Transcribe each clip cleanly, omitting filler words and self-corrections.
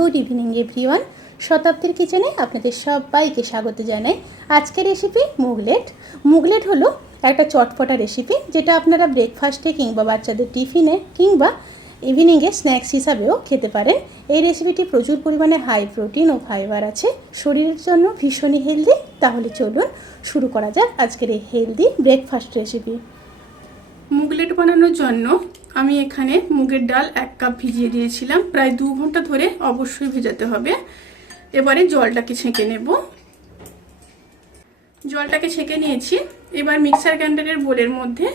Good evening everyone. শতাব্দীর কিচেনে আপনাদের সবাইকে স্বাগত জানাই। আজকের রেসিপি মুগলেট হলো একটা চটপটা রেসিপি, যেটা আপনারা ব্রেকফাস্টে কিংবা বাচ্চাদের টিফিনে কিংবা ইভিনিংয়ে স্ন্যাক্স হিসাবেও খেতে পারেন। এই রেসিপিটি প্রচুর পরিমাণে হাই প্রোটিন ও ফাইবার আছে, শরীরের জন্য ভীষণই হেলদি। তাহলে চলুন শুরু করা যাক আজকের এই হেলদি ব্রেকফাস্ট রেসিপি। মুগলেট বানানোর জন্য আমি এখানে মুগের ডাল 1 কাপ ভিজিয়ে দিয়েছিলাম। প্রায় 2 ঘন্টা ধরে অবশ্যই ভেজাতে হবে। এবারে জলটাকে ছেঁকে নেব। জলটাকে ছেঁকে নিয়েছি। এবার মিক্সার গ্রাইন্ডারের বোলের মধ্যে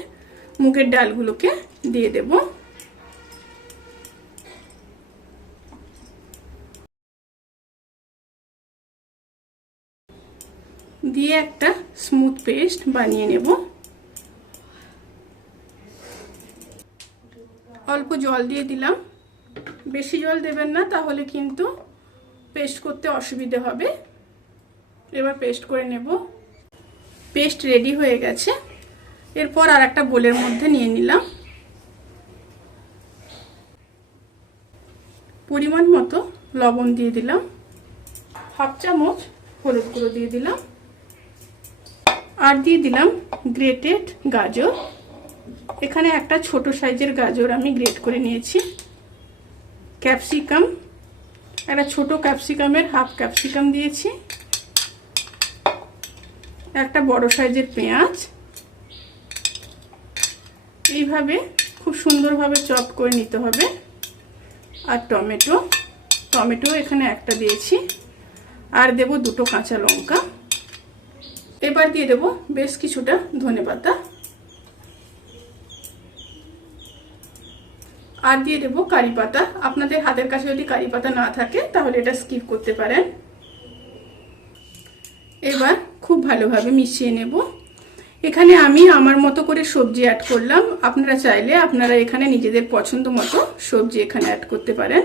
মুগের ডালগুলোকে দিয়ে দেব। দিয়ে একটা স্মুথ পেস্ট বানিয়ে নেব। অল্প জল দিয়ে দিলাম, বেশি জল দেবেন না, তাহলে কিন্তু পেস্ট করতে অসুবিধে হবে। এবার পেস্ট করে নেব। পেস্ট রেডি হয়ে গেছে। এরপর আর একটা বোলের মধ্যে নিয়ে নিলাম। পরিমাণ মতো লবণ দিয়ে দিলাম, 1/2 চামচ হলুদ গুঁড়ো দিয়ে দিলাম, আর দিয়ে দিলাম গ্রেটেড গাজর। এখানে একটা ছোট সাইজের গাজর আমি গ্রেট করে নিয়েছি। ক্যাপসিকাম, একটা ছোট ক্যাপসিকামের 1/2 ক্যাপসিকাম দিয়েছি। একটা বড় সাইজের পেঁয়াজ, এইভাবে খুব সুন্দরভাবে চপ করে নিতে হবে। আর টমেটো এখানে একটা দিয়েছি, আর দেব 2টো কাঁচা লঙ্কা। এবার দিয়ে দেব বেশ কিছুটা ধনেপাতা, আর দিয়ে দেবো কারি পাতা। আপনাদের হাতের কাছে যদি কারি পাতা না থাকে তাহলে এটা স্কিপ করতে পারেন। এবার খুব ভালোভাবে মিশিয়ে নেব। এখানে আমি আমার মতো করে সবজি অ্যাড করলাম। আপনারা চাইলে আপনারা এখানে নিজেদের পছন্দ মতো সবজি এখানে অ্যাড করতে পারেন।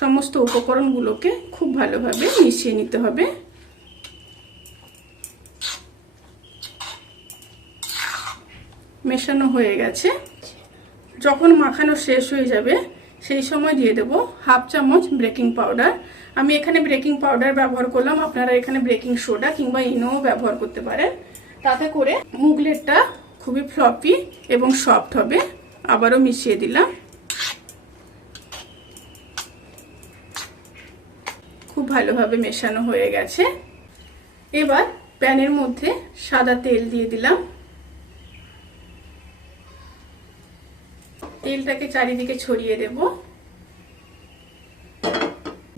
সমস্ত উপকরণগুলোকে খুব ভালোভাবে মিশিয়ে নিতে হবে। মেশানো হয়ে গেছে। যখন মাখানো শেষ হয়ে যাবে সেই সময় দিয়ে দেব 1/2 চামচ বেকিং পাউডার। আমি এখানে বেকিং পাউডার ব্যবহার করলাম, আপনারা এখানে বেকিং সোডা কিংবা ইনো ব্যবহার করতে পারেন। তাতে করে মুগলেটটা খুবই ফ্লপি এবং সফট হবে। আবারও মিশিয়ে দিলাম। খুব ভালোভাবে মেশানো হয়ে গেছে। এবার প্যানের মধ্যে সাদা তেল দিয়ে দিলাম। তেলটাকে চারিদিকে ছড়িয়ে দেব।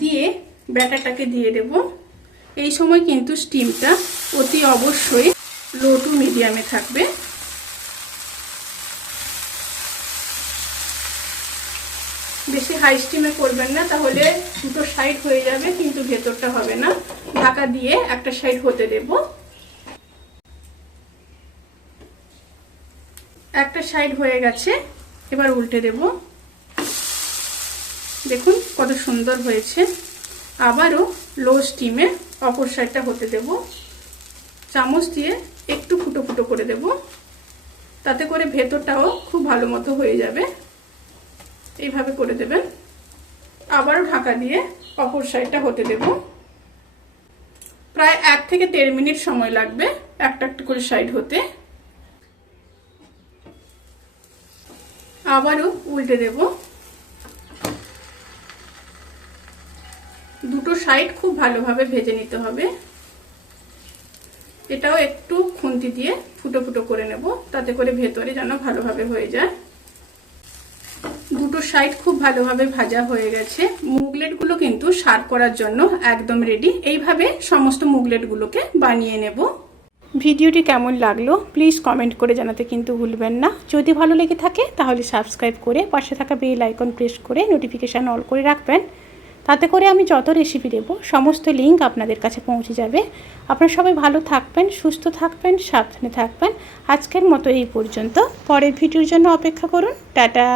দিয়ে ব্যাটারটাকে দিয়ে দেব। এই সময় কিন্তু স্টিমটা অতি অবশ্যই লো টু মিডিয়ামে থাকবে। বেশি হাই স্টিমে করবেন না, তাহলে দুটো সাইড হয়ে যাবে কিন্তু ভেতরটা হবে না। ঢাকা দিয়ে একটা সাইড হতে দেব। একটা সাইড হয়ে গেছে, এবার উল্টে দেব। দেখুন কত সুন্দর হয়েছে। আবারও লো স্টিমে অপর সাইডটা হতে দেব। চামচ দিয়ে একটু ফুটো ফুটো করে দেব, তাতে করে ভেতরটাও খুব ভালো মতো হয়ে যাবে। এইভাবে করে দেবেন। আবারও ঢাকা দিয়ে অপর সাইডটা হতে দেব। প্রায় 1 থেকে 1.5 মিনিট সময় লাগবে একটা একটা করে সাইড হতে। আবারও উল্টে দেব। দুটো সাইড খুব ভালোভাবে ভেজে নিতে হবে। এটাও একটু খুন্তি দিয়ে ফুটো ফুটো করে নেব, তাতে করে ভেতরে যেন ভালোভাবে হয়ে যায়। দুটো সাইড খুব ভালোভাবে ভাজা হয়ে গেছে। মুগলেটগুলো কিন্তু সার্ভ করার জন্য একদম রেডি। এইভাবে সমস্ত মুগলেটগুলোকে বানিয়ে নেব। ভিডিওটি কেমন লাগলো প্লিজ কমেন্ট করে জানাতে কিন্তু ভুলবেন না। যদি ভালো লেগে থাকে তাহলে সাবস্ক্রাইব করে পাশে থাকা বেল আইকন প্রেস করে নোটিফিকেশান অল করে রাখবেন। তাতে করে আমি যত রেসিপি দেব সমস্ত লিঙ্ক আপনাদের কাছে পৌঁছে যাবে। আপনারা সবাই ভালো থাকবেন, সুস্থ থাকবেন, সাবধানে থাকবেন। আজকের মতো এই পর্যন্ত। পরের ভিডিওর জন্য অপেক্ষা করুন। টাটা।